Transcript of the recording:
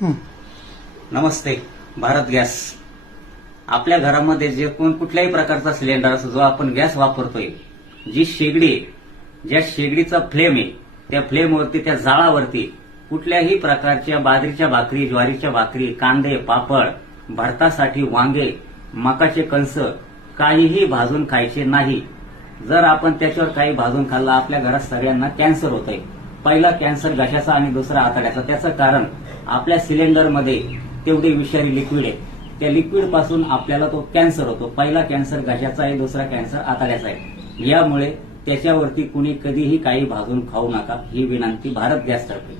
नमस्ते Bharat gas. आपल्या घरामध्ये जे कोण कुठल्याही प्रकारचा सिलेंडर असो जो आपण गॅस वापरतोय जी शेगडी आहे, ज्या शेगडीचा फ्लेम आहे त्या फ्लेमवरती त्या जाळावरती कुठल्याही प्रकारच्या बाजरीच्या भाकरी ज्वारीच्या भाकरी कांदे पापड भरतासाठी वांगे मकाचे कंस काहीही भाजून खायचे नाही. जर आपण त्याच्यावर काही भाजून खाल्लं आपल्या घरात सगळ्यांना कॅन्सर होतंय. पहिला कॅन्सर घशाचा आणि दुसरा आतड्याचा. त्याचं कारण आपल्या सिलेंडरमध्ये तेवढे विषारी लिक्विड आहे त्या लिक्विडपासून आपल्याला तो कॅन्सर होतो. पहिला कॅन्सर घशाचा आहे दुसरा कॅन्सर आतड्याचा आहे यामुळे त्याच्यावरती कुणी कधीही काही भाजून खाऊ नका ही विनंती भारत गॅस तर्फे.